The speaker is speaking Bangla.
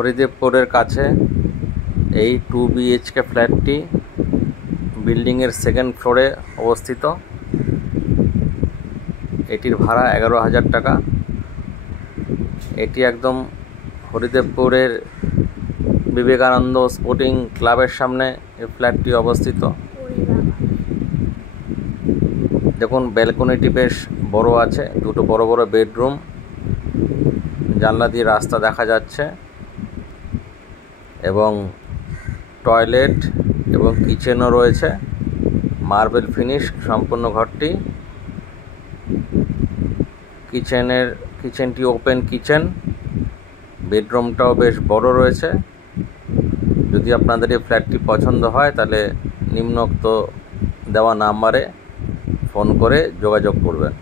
হরিদেবপুরের কাছে এই 2 BHK ফ্ল্যাটটি বিল্ডিংয়ের সেকেন্ড ফ্লোরে অবস্থিত। এটির ভাড়া 11,000 টাকা। এটি একদম হরিদেবপুরের বিবেকানন্দ স্পোর্টিং ক্লাবের সামনে এই ফ্ল্যাটটি অবস্থিত। দেখুন, ব্যালকনিটি বেশ বড় আছে, দুটো বড় বড় বেডরুম, জানলা দিয়ে রাস্তা দেখা যাচ্ছে এবং টয়লেট এবং কিচেনও রয়েছে। মার্বেল ফিনিশ সম্পূর্ণ ঘরটি। কিচেনটি ওপেন কিচেন, বেডরুমটাও বেশ বড় রয়েছে। যদি আপনাদের এই ফ্ল্যাটটি পছন্দ হয় তাহলে নিম্নোক্ত দেওয়া নাম্বারে ফোন করে যোগাযোগ করবেন।